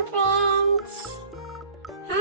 Hello friends. Hi.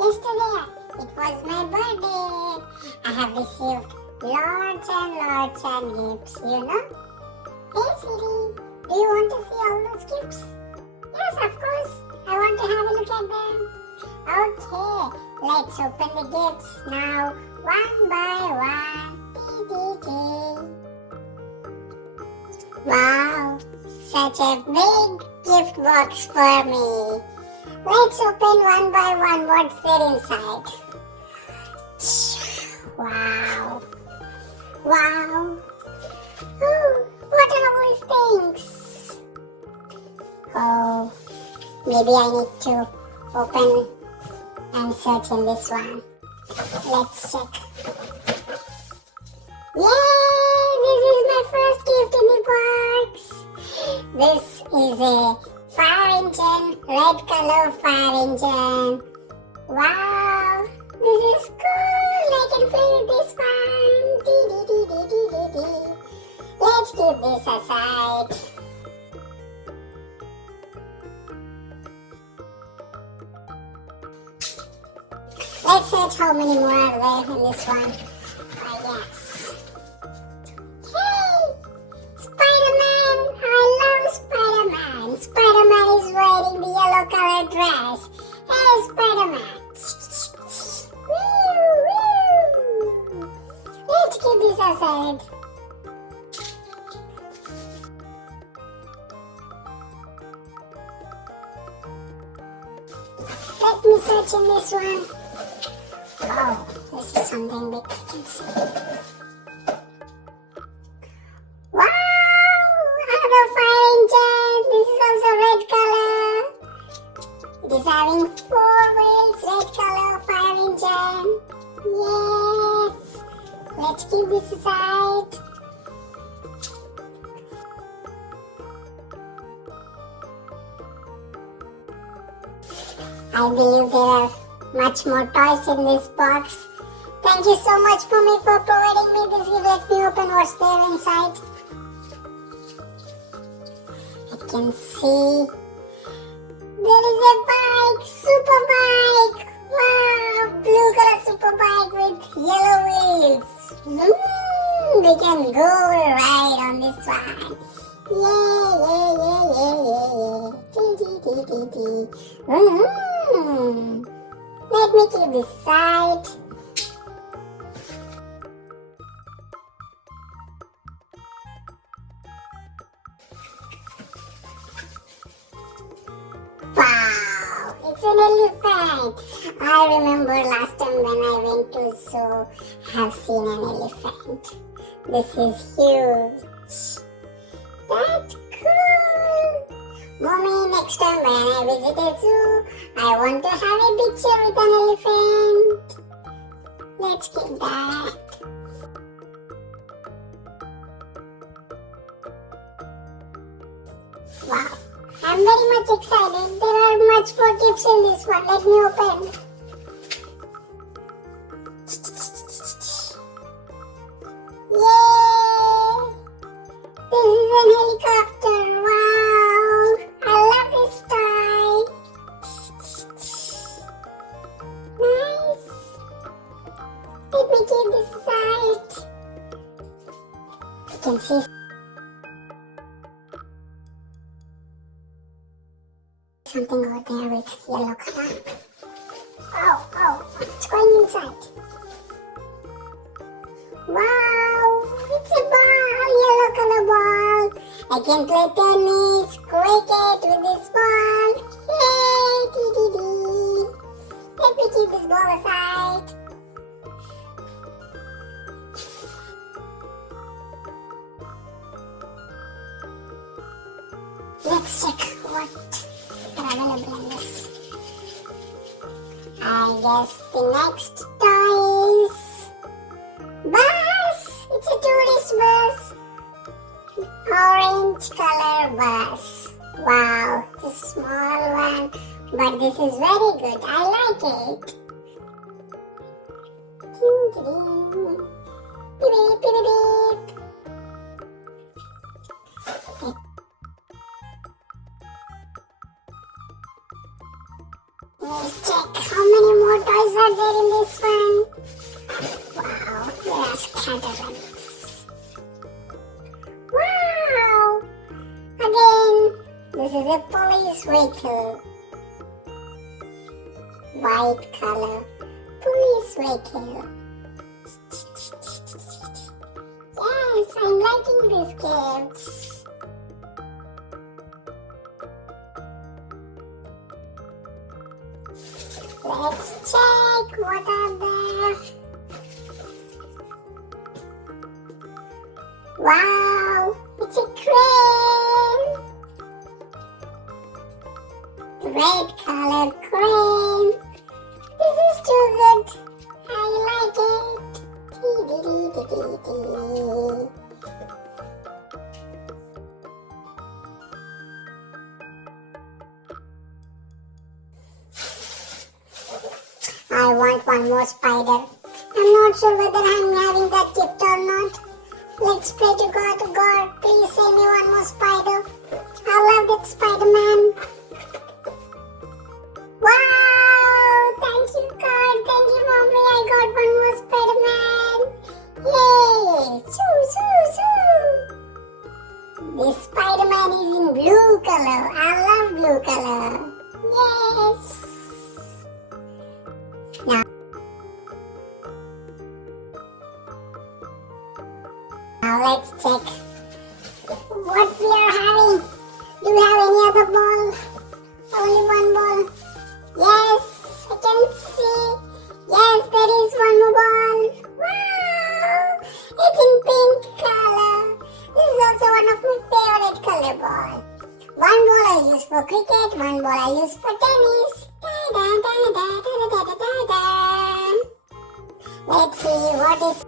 Yesterday it was my birthday. I have received lots and gifts, you know. Hey Siri, do you want to see all those gifts? Yes, of course. I want to have a look at them. Okay, let's open the gifts now, one by one. Wow, such a big gift box for me. Let's open one by one what's there inside. Wow. Wow. Oh, what are all these things? Oh, maybe I need to open and search in this one. Let's check. Yay! This is my first gift in the box. This is a fire engine, red color fire engine. Wow! This is cool. I can play with this one. Dee dee dee dee dee dee dee. Let's keep this aside. Let's search how many more are there in this one. Yes. Hey! Spider-Man! I love Spider-Man! Spider-Man is wearing the yellow colored dress. Hey, Spider-Man! Woo, woo. Let's keep this aside. Let me search in this one. Oh, this is something big I can see. Wow! Another fire engine. This is also red color. It is having 4 wheels, red color fire engine. Yes! Let's keep this aside. I believe there are much more toys in this box. Thank you so much Mummy for providing me this. Let me open what's there inside. I can see there is a bike, super bike. Wow, blue color super bike with yellow wheels. We can go right on this one. Yay. Let me keep this side. Wow, it's an elephant. I remember last time when I went to zoo, I have seen an elephant. This is huge. That's cool. Mommy, next time when I visit a zoo, I want to have a picture with an elephant. Let's keep that. Wow, I'm very much excited. There are much more gifts in this one. Let me open. Yay! This is an helicopter. Wow! I love this toy. Nice. Let me keep this aside. You can see something over there with yellow color. Oh, it's going inside. Wow, it's a ball, yellow color ball. I can play tennis, cricket with this ball. Yay, dee dee dee. Let me keep this ball aside. Let's check what are available in this. I guess the next toy is bus. It's a tourist bus. Orange color bus. Wow, it's a small one, but this is very good. I like it. Ding, ding. Beep, beep, beep, beep. Let's check how many more toys are there in this one. Wow, there are scatterings. Wow! Again, this is a police vehicle. White color police vehicle. Yes, I'm liking these gifts. Let's check what are there. Wow, it's a crane. Red color crane. This is too good. I like it. Dee-dee-dee-dee-dee-dee. I want one more spider. I'm not sure whether I'm having that gift or not. Let's pray to God. God, please send me one more spider. I love that Spider-Man. Wow! Thank you, God. Thank you, Mommy. I got one more Spider-Man. Yay! This Spider-Man is in blue color. I love blue color. Yes! Now let's check what we are having. Do we have any other ball? Only one ball. Yes, I can see. Yes, there is one more ball. Wow! It's in pink color. This is also one of my favorite color ball. One ball I use for cricket, one ball I use for tennis. Da, da, da, da, da, da, da, da, da. Let's see what is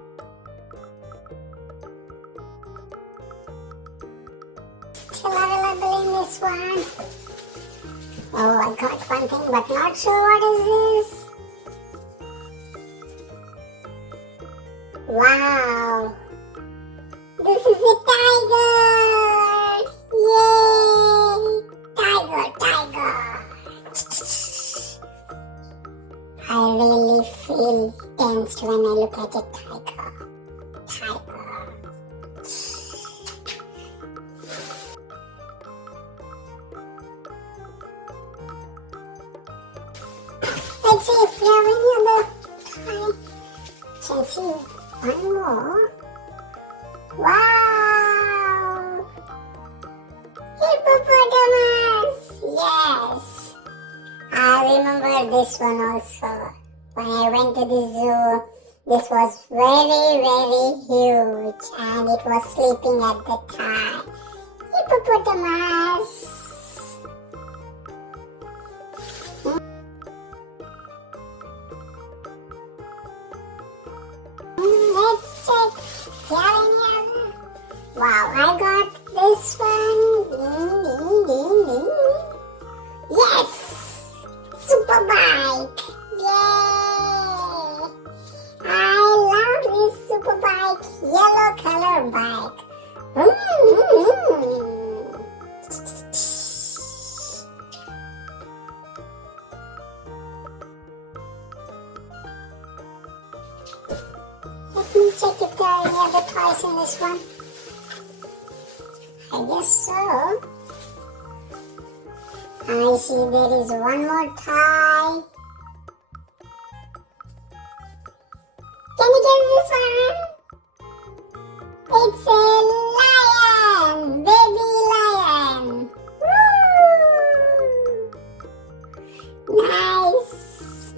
still available in this one. Oh, I got one thing but not sure what is this. Wow! This is a tiger! Yay! Tiger! I really feel tensed when I look at a tiger. Let's see if we have any other toy. Can see one more. Wow! Hippopotamus! Yes! I remember this one also. When I went to the zoo, this was very, very huge and it was sleeping at the time. Hippopotamus! Let's check. Do you have any other? Wow, I got this one. Ding, ding, ding, ding. Yes! Super bike. Yay! I love this super bike. Yellow color bike. Let me check if there are any other toys in this one. I guess so. I see there is one more toy. Can you guess this one? It's a lion! Baby lion! Woo! Nice!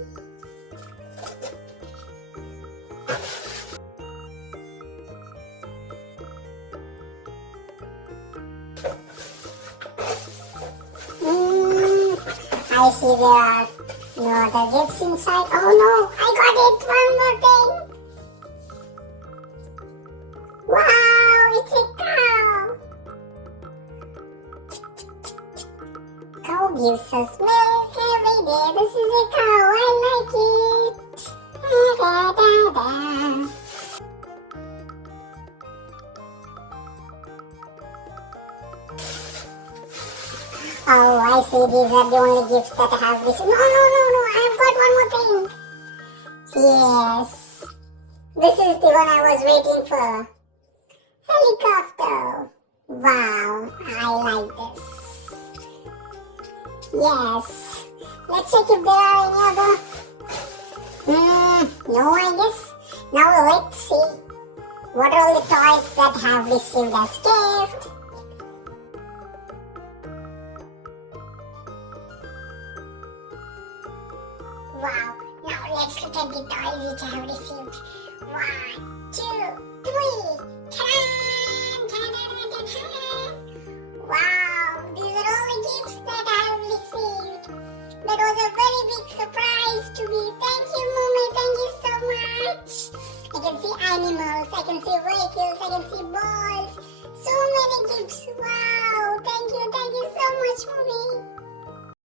I see there are no other gifts inside. Oh no, I got it! One more thing! Wow, it's a cow! Cow gives us milk every day. This is a cow, I like it! Da, da, da, da. Oh, I see. These are the only gifts that I have received. No, no, no, no. I've got one more thing. Yes. This is the one I was waiting for. Helicopter. Wow, I like this. Yes. Let's check if there are any other. No, I guess. Now let's see. What are all the toys that have received as gift? Wow. Now let's look at the toys which I have received. 1, 2, 3. Ta-da! Ta-da-da-da-da! Wow, these are all the gifts that I have received. That was a very big surprise to me. Thank you, Mommy. Thank you so much. I can see animals, I can see vehicles, I can see balls. So many gifts. Wow, thank you so much, Mommy.